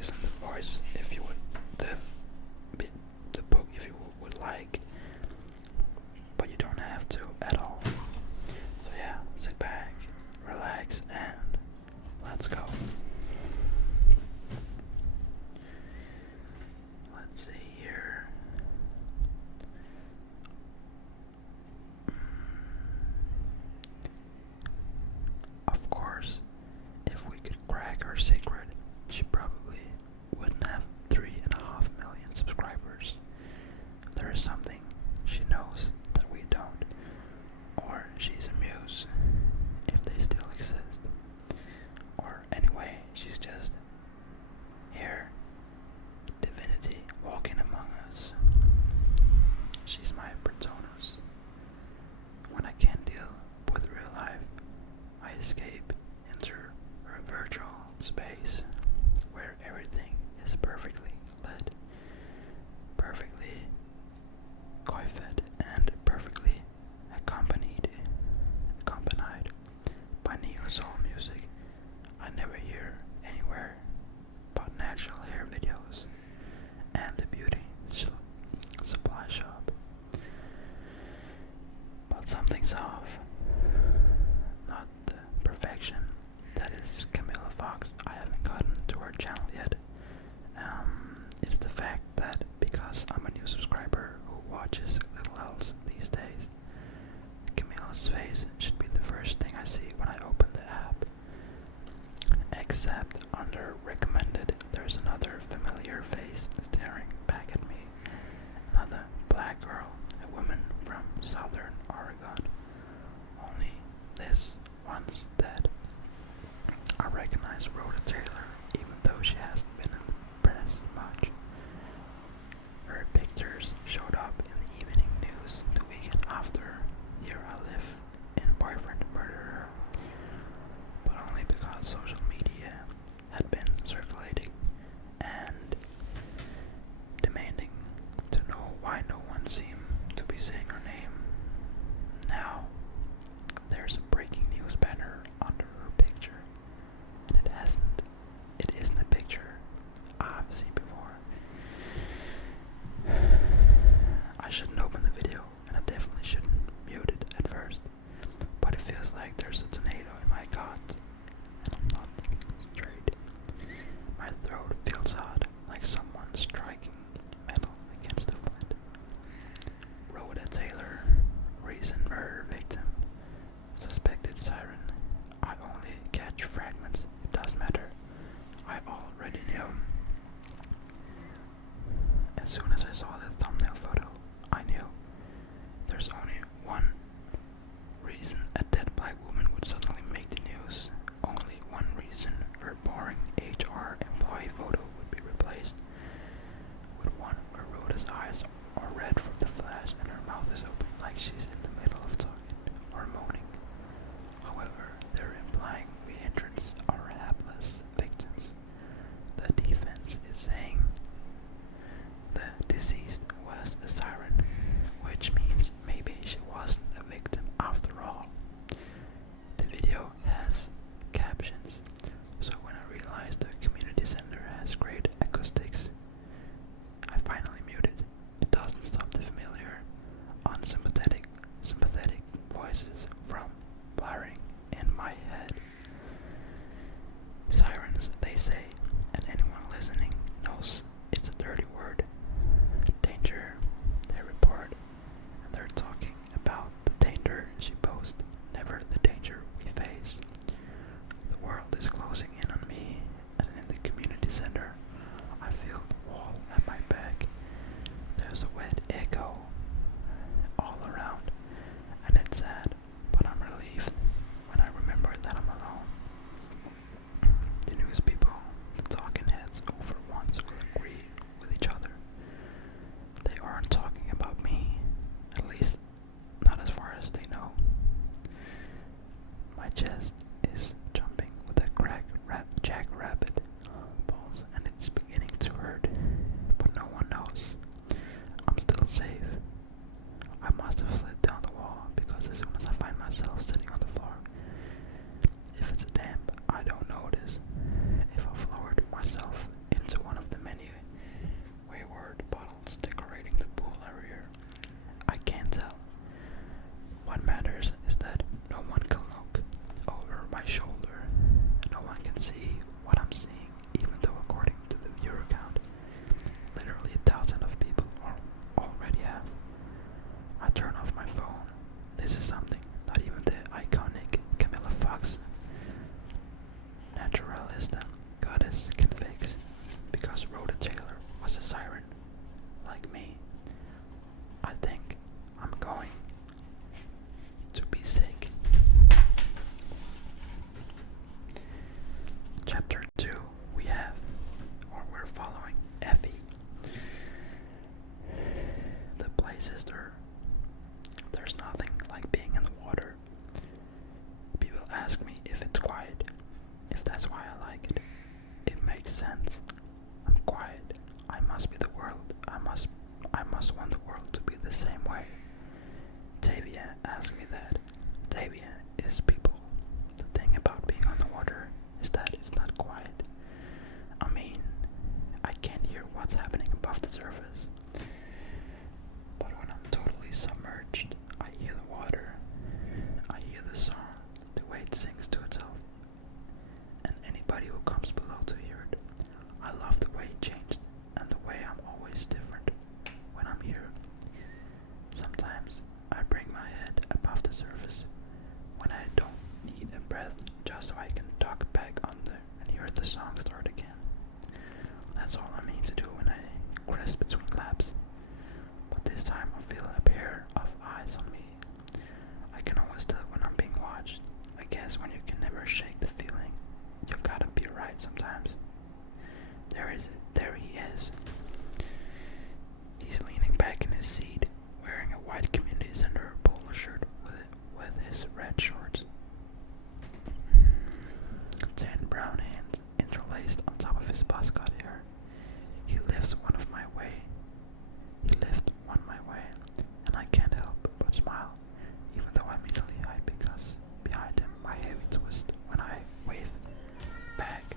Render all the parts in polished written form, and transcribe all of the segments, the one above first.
listen to the voice if you would, the book if you would like, but you don't have to at all. So yeah, sit back, relax, and let's go. Let's see here. Of course, if we could crack her secret, she probably wouldn't have 3.5 million subscribers. There is something she knows that we don't, or she's a muse, if they still exist. Or anyway, she's just here, divinity walking among us. She's my Personas. When I can't deal with real life, I escape into a virtual space where everything is perfectly lit, perfectly coiffed, and perfectly accompanied by neo-soul music I never hear anywhere but natural hair videos and the beauty supply shop. But something's off. Not the perfection that is Camila Fox. I haven't gotten to her channel yet. It's the fact that because I'm a new subscriber who watches little else these days, Camila's face should be the first thing I see when I open the app. Except under recommended, there's another familiar face staring back at me. Another black girl, a woman from Southern Oregon. Only this one's dead. I recognize Rhoda Taylor, even though she hasn't been in the press much. Her pictures showed up in the evening news the weekend after Here I Live in Boyfriend Murderer, but only because social media had been circulating and demanding to know why no one seemed to be saying her name. Now, there's a breaking news banner under her picture, and it isn't a picture I've seen before. I shouldn't open the video, and I definitely shouldn't mute it at first, but it feels like there's a tornado in my gut, and I'm not thinking straight. My throat feels hot, like someone striking metal against a flint. Rhoda Taylor, recent murder victim, suspected siren. I only catch fragments, it doesn't matter. I already knew. As soon as I saw the thumbnail photo, I knew. There's only one reason a dead black woman would suddenly make the news. Only one reason her boring HR employee photo would be replaced with one where Rhoda's eyes are red from the flash and her mouth is open like she's in the middle of talking or moaning. However, they're implying re-entrants are hapless victims. The defense is saying the deceased Rhoda Taylor was a siren, like me. I think I'm going to be sick. Chapter 2, we're following Effie. The place is there's nothing like being in the water. People ask me if it's quiet, if that's why I like it. It makes sense. I'm quiet. I must be the world. I must want the world to be the same way. Tavia asked me that. Tavia is people. The thing about being on the water is that it's not quiet. I mean, I can't hear what's happening above the surface. But when I'm totally submerged, I hear the water. I hear the song, the way it sings to itself. And anybody who comes below to hear it. I love the way it changed and the way I'm always different when I'm here. Sometimes I bring my head above the surface when I don't need a breath just so I can duck back under and hear the song start again. That's all I mean to do when I crisp between laps. But this time I feel a pair of eyes on me. I can always tell when I'm being watched. I guess when you can never shake the feeling, you gotta be right sometimes. There he is. He's leaning back in his seat, wearing a white community center polo shirt with his red shorts. 10 brown hands interlaced on top of his buzzcut hair. He lifts one my way, and I can't help but smile, even though I immediately hide because behind him my heavy twist when I wave back.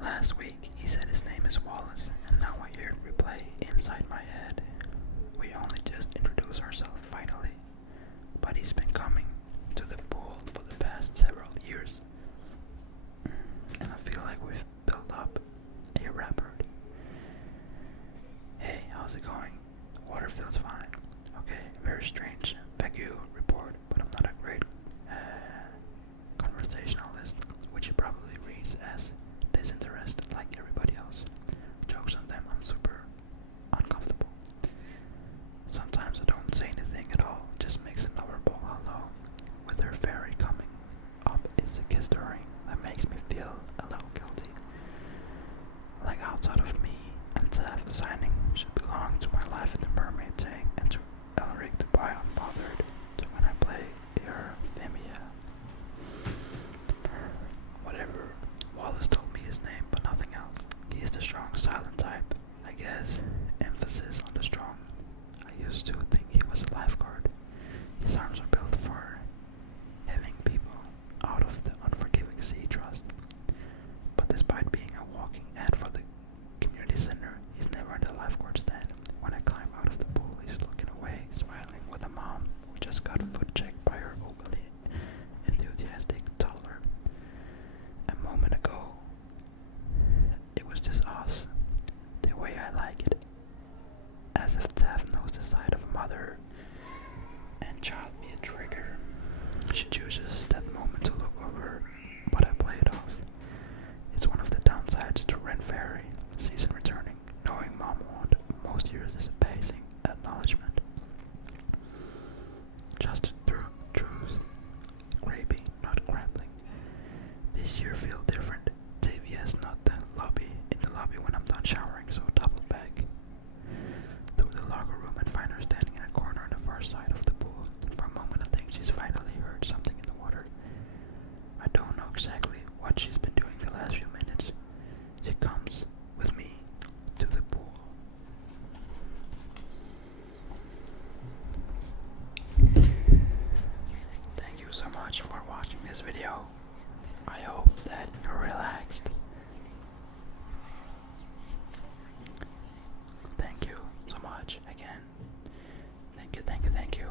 Last week he said his name is Wallace, and now I hear it replay inside my head. We only just introduced ourselves finally, but he's been coming to the pool for the past several years, and I feel like we've built up a rapport. Hey, how's it going? Water feels fine. Okay, very strange vague report, but I'm not a great conversationalist, which he probably reads as disinterested like everybody else. Jokes on them, I'm super uncomfortable. Sometimes I don't say anything at all, just makes a memorable hello. With her fairy coming up is a kiss during that makes me feel a little guilty. Like outside of me and Taff signing should belong to my life in the mermaid tank and to Elric to buy unbothered to when I play your Femia. Whatever. Wallace told me his name but nothing else. He is the strong silent type, I guess. Emphasis on the strong. I used to think he was a lifeguard. His arms are built for having people out of the unforgiving sea trust. But despite being a walking ad for the community center, he's never in the lifeguard stand. When I climb out of the pool, he's looking away, smiling with a mom who just got foot checked by her overly enthusiastic toddler. A moment ago, it was just us, the way I like it. As if Taff knows the side of a mother and child be a trigger. She chooses that moment to look over, but I play it off. It's one of the downsides to Ren Fairy, season returning, knowing Mom won't most years is a pacing acknowledgement. Just truth, grapey, not grappling. This year feel different. Tavia's not in the lobby when I'm done showering, so double back. Through the locker room and find her standing in a corner on the far side of the pool. For a moment I think she's finally heard something in the water. I don't know exactly what she's been doing the last few minutes. She comes with me to the pool. Thank you so much for watching this video. I hope that you're relaxed. Thank you so much again. Thank you.